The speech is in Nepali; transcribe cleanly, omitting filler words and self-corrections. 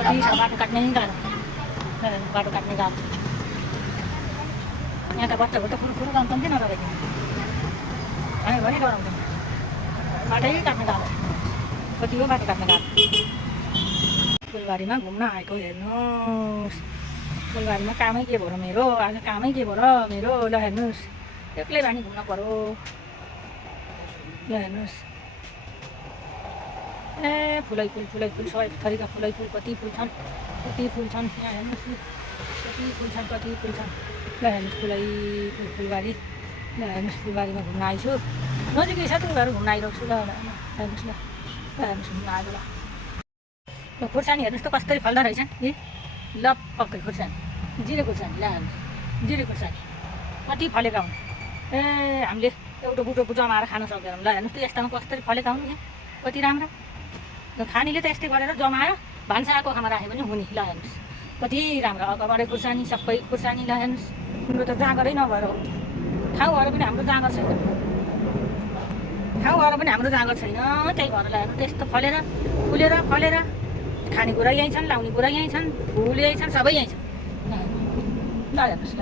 कति छ बाटो काट्नै गाह्रो बाटो काट्ने गाह्रो छ यहाँका बच्चाहरू त फुरफुर जान्छन् कि नरहेको हामी पनि डराउँछौँ बाटै काट्ने गाह्रो छ कति हो बाटो काट्ने गाह्रो फुलबारीमा घुम्न आएको हेर्नुहोस् फुलबारीमा कामै के भयो र मेरो आज कामै के भयो र मेरो ल हेर्नुहोस् एक्लै बानी घुम्न पर्यो ल हेर्नुहोस् ए फुलै फुल सबै थरीका फुलै फुल कति फुल छन् यहाँ हेर्नुहोस् कति फुल छन् ल हेर्नुहोस् फुलबारी ल हेर्नुहोस् फुलबारीमा घुम्न आइछु नजिकै छ त्यही भएर घुम्न आइरहेको छु ल हेर्नुहोस् घुम्न आएको ल खुर्सानी हेर्नुहोस् त कस्तै फल्दो रहेछन् ए ल पक्कै खुर्सानी जिरे खुर्सानी ल हेर्नुहोस् जिरे खुर्सानी कति फलेका हुन् ए हामीले एउटा बुटो जमाएर खान सक्दैनौँ ल हेर्नुहोस् त यस्तामा कसरी फलेका हुन् यहाँ कति राम्रो खानीले त यस्तै गरेर जमाएर भान्साको खामा राख्यो भने हुने ल हेर्नुहोस् कति राम्रो अगाडि खुर्सानी सबै खुर्सानी ल हेर्नुहोस् तिम्रो त जाँगरै नभएर हो ठाउँहरू पनि हाम्रो जाँगर छैन त्यही भएर ल हेर्नु त्यस्तो फलेर फलेर खानेकुरा यहीँ छन् लाउने कुरा यहीँ छन् फुल यहीँ छन् सबै यहीँ छन् ल हेर्नुहोस्